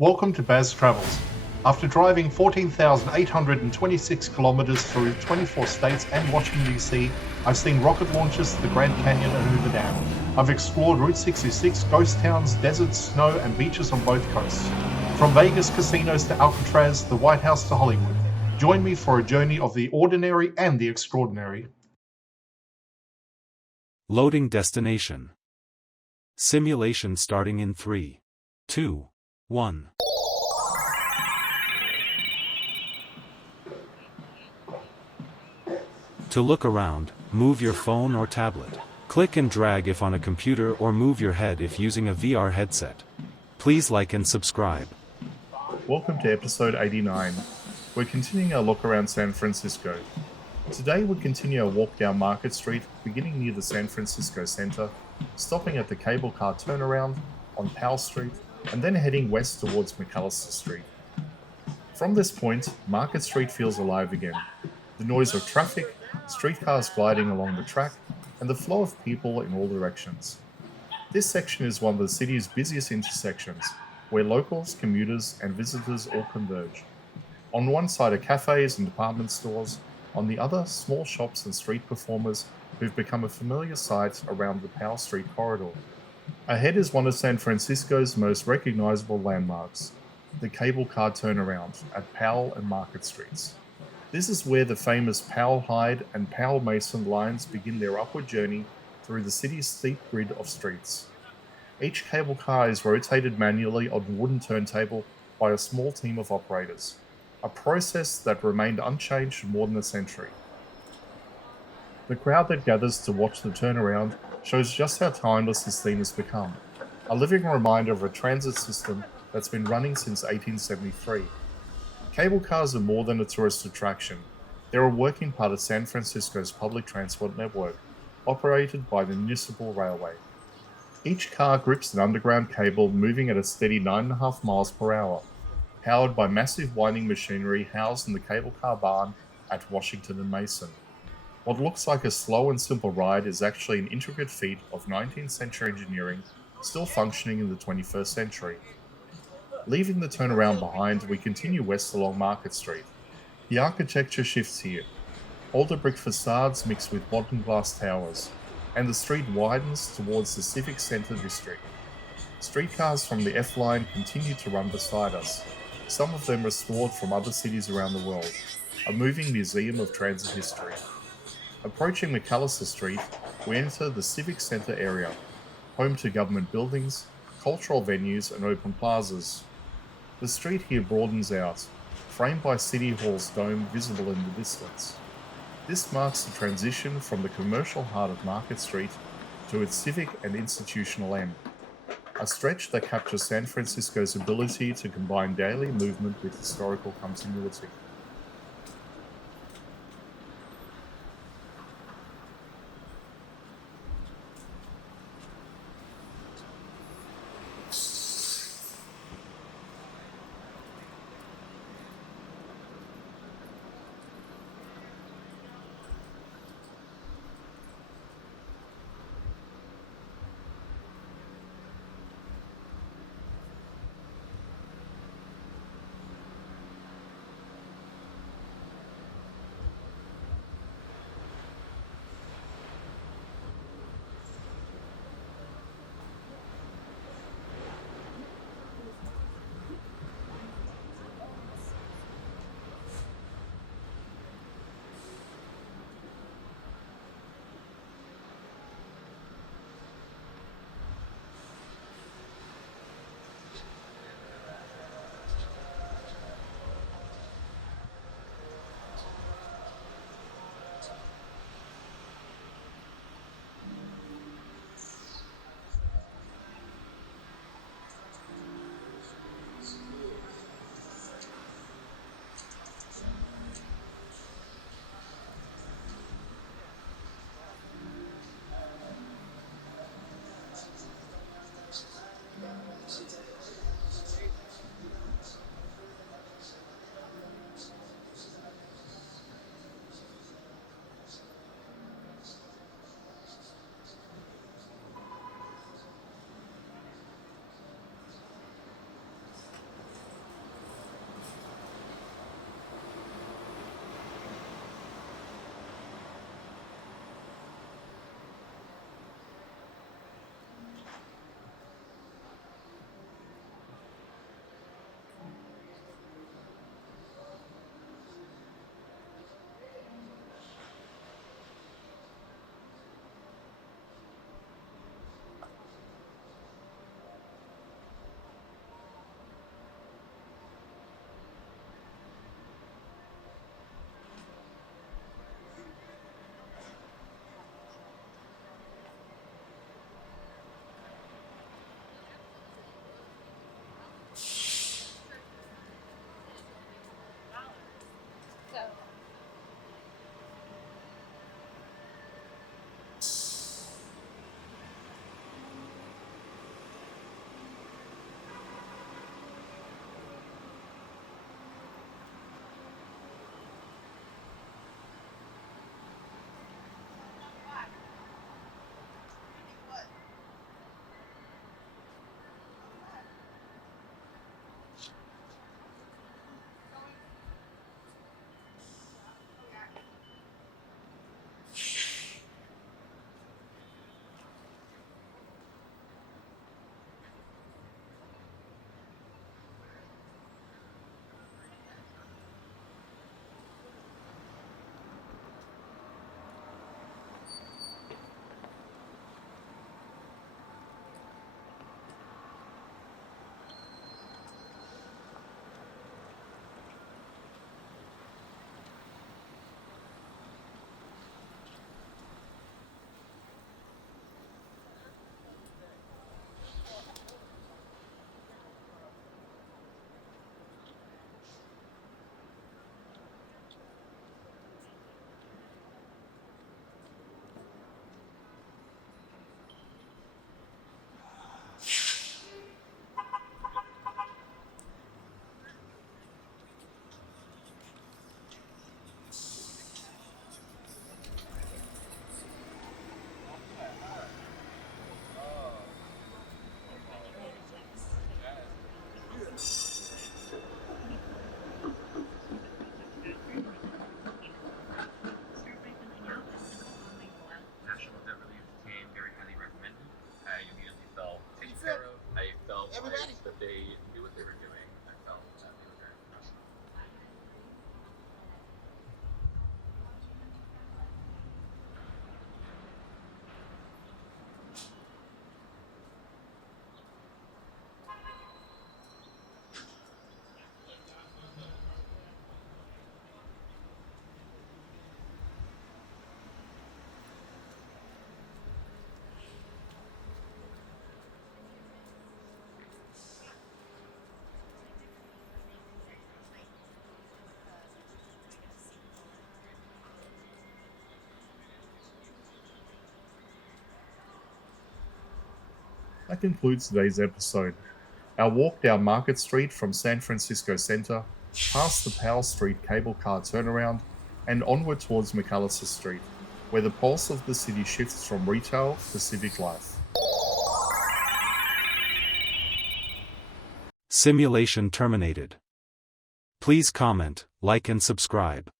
Welcome to Baz Travels. After driving 14,826 kilometers through 24 states and Washington, D.C., I've seen rocket launches to the Grand Canyon and Hoover Dam. I've explored Route 66, ghost towns, deserts, snow, and beaches on both coasts. From Vegas casinos to Alcatraz, the White House to Hollywood. Join me for a journey of the ordinary and the extraordinary. Loading destination. Simulation starting in 3, 2, 1. To look around, move your phone or tablet. Click and drag if on a computer or move your head if using a VR headset. Please like and subscribe. Welcome to episode 89. We're continuing our look around San Francisco. Today we continue our walk down Market Street, beginning near the San Francisco Center, stopping at the cable car turnaround on Powell Street, and then heading west towards McAllister Street. From this point, Market Street feels alive again. The noise of traffic, streetcars gliding along the track, and the flow of people in all directions. This section is one of the city's busiest intersections, where locals, commuters, and visitors all converge. On one side are cafes and department stores, on the other, small shops and street performers who've become a familiar sight around the Powell Street corridor. Ahead is one of San Francisco's most recognizable landmarks, the cable car turnaround at Powell and Market Streets. This is where the famous Powell-Hyde and Powell-Mason lines begin their upward journey through the city's steep grid of streets. Each cable car is rotated manually on a wooden turntable by a small team of operators, a process that remained unchanged for more than a century. The crowd that gathers to watch the turnaround shows just how timeless this theme has become, a living reminder of a transit system that's been running since 1873. Cable cars are more than a tourist attraction. They're a working part of San Francisco's public transport network, operated by the municipal railway. Each car grips an underground cable moving at a steady 9.5 miles per hour, powered by massive winding machinery housed in the cable car barn at Washington and Mason. What looks like a slow and simple ride is actually an intricate feat of 19th century engineering still functioning in the 21st century. Leaving the turnaround behind, we continue west along Market Street. The architecture shifts here. Older brick facades mix with modern glass towers, and the street widens towards the Civic Center district. Streetcars from the F line continue to run beside us, some of them restored from other cities around the world, a moving museum of transit history. Approaching McAllister Street, we enter the Civic Center area, home to government buildings, cultural venues, and open plazas. The street here broadens out, framed by City Hall's dome visible in the distance. This marks the transition from the commercial heart of Market Street to its civic and institutional end, a stretch that captures San Francisco's ability to combine daily movement with historical continuity. That concludes today's episode. Our walk down Market Street from San Francisco Center, past the Powell Street cable car turnaround, and onward towards McAllister Street, where the pulse of the city shifts from retail to civic life. Simulation terminated. Please comment, like and subscribe.